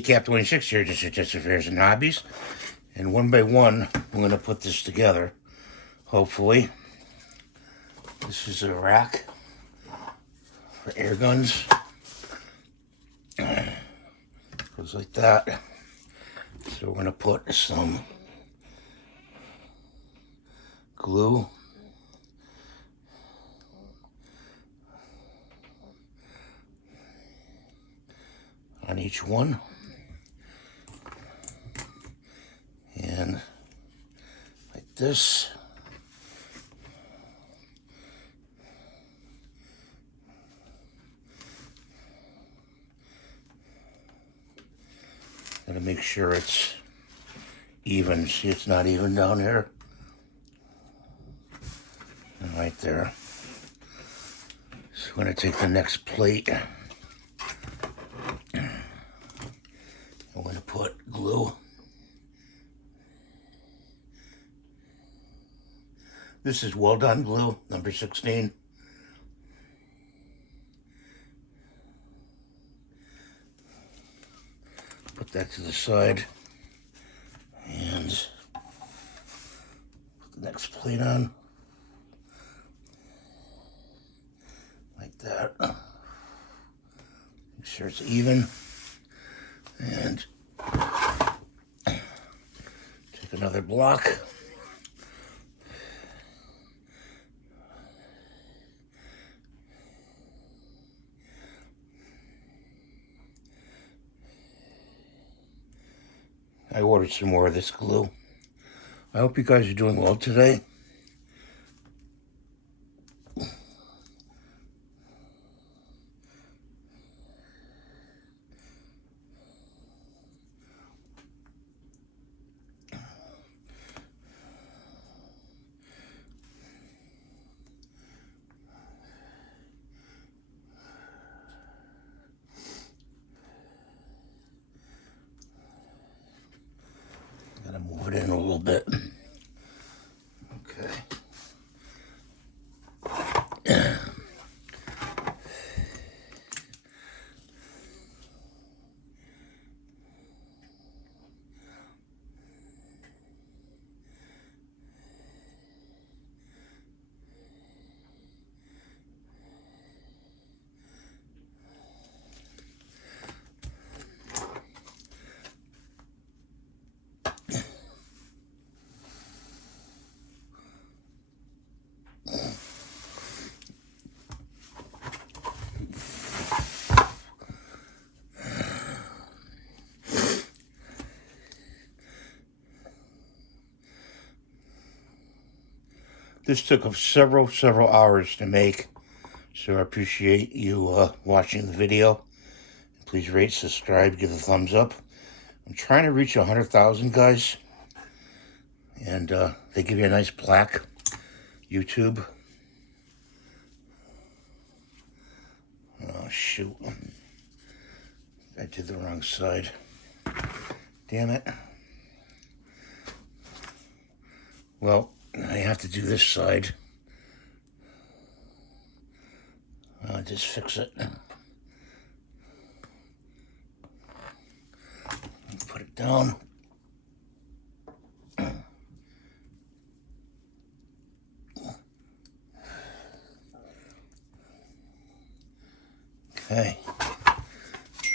Cap 26 here, just affairs and hobbies. And one by one, I'm going to put this together, hopefully. This is a rack for air guns. Goes like that. So we're going to put some glue on each one. And like this. Gotta make sure it's even. See, it's not even down here. And right there. So I'm gonna take the next plate. I'm gonna put glue. This is well done glue, number 16. Put that to the side. And put the next plate on. Like that. Make sure it's even. And take another block. I ordered some more of this glue. I hope you guys are doing well today. Gotta move it in a little bit. Okay. This took several hours to make, so I appreciate you watching the video. Please rate, subscribe, give a thumbs up. I'm trying to reach 100,000 guys, and they give you a nice plaque, YouTube. Oh shoot, I did the wrong side. Damn it. Well, I have to do this side. I'll just fix it. Put it down. Okay.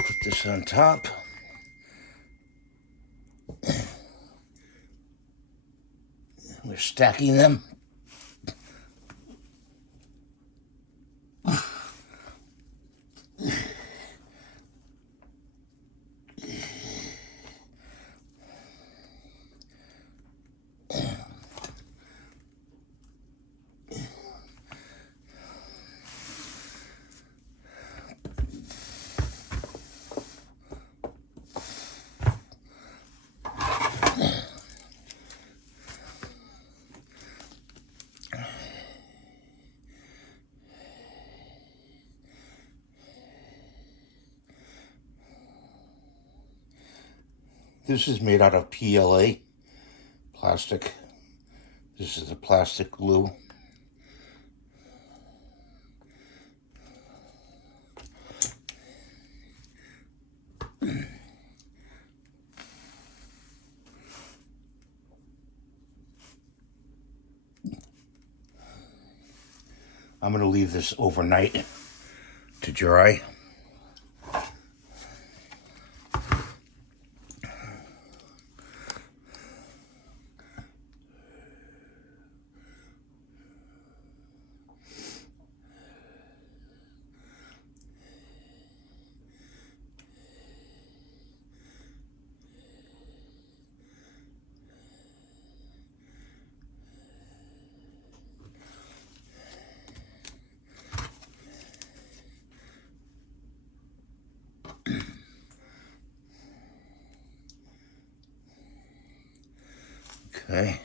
Put this on top. We're stacking them. This is made out of PLA, plastic. This is a plastic glue. I'm going to leave this overnight to dry. Okay.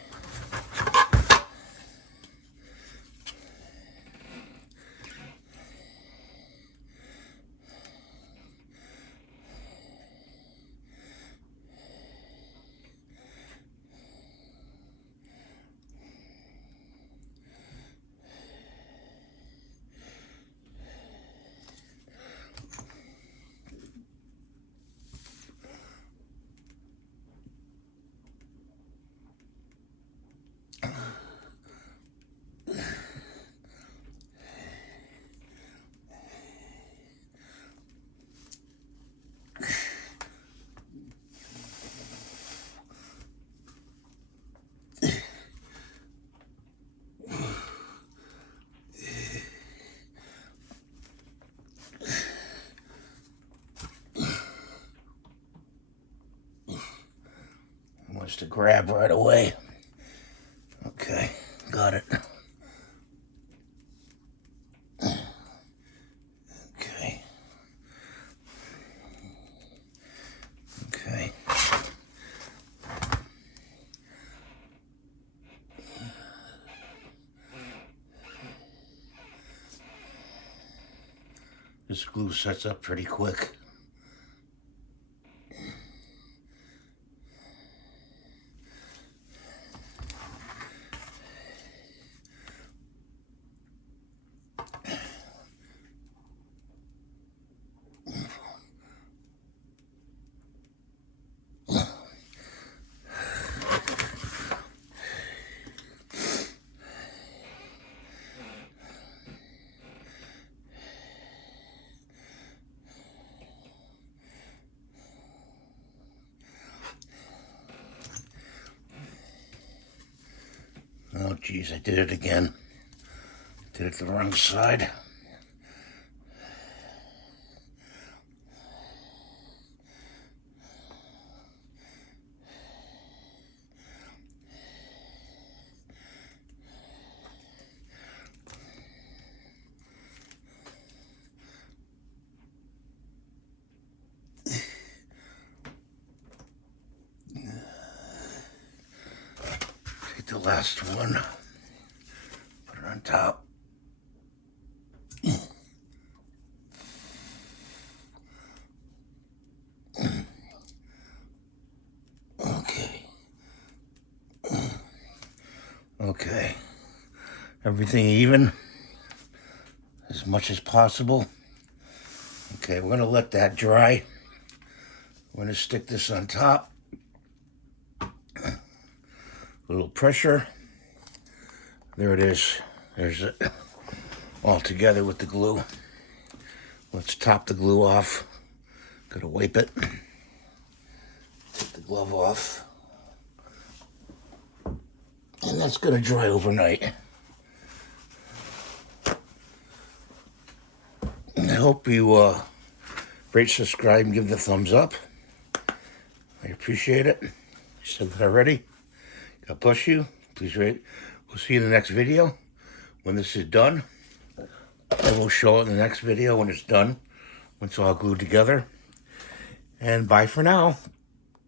Wants to grab right away. Okay, got it. Okay. Okay. This glue sets up pretty quick. Oh, geez, I did it again. Did it the wrong side. Take the last one. Put it on top. Okay. Okay. Everything even as much as possible. Okay, we're going to let that dry. We're going to stick this on top. A little pressure. There it is. There's it all together with the glue. Let's top the glue off. Gotta wipe it. Take the glove off. And that's gonna dry overnight. I hope you rate, subscribe, and give the thumbs up. I appreciate it. I said that already. God bless you. Please rate. We'll see you in the next video. When this is done, I will show it in the next video when it's done. When it's all glued together. And bye for now.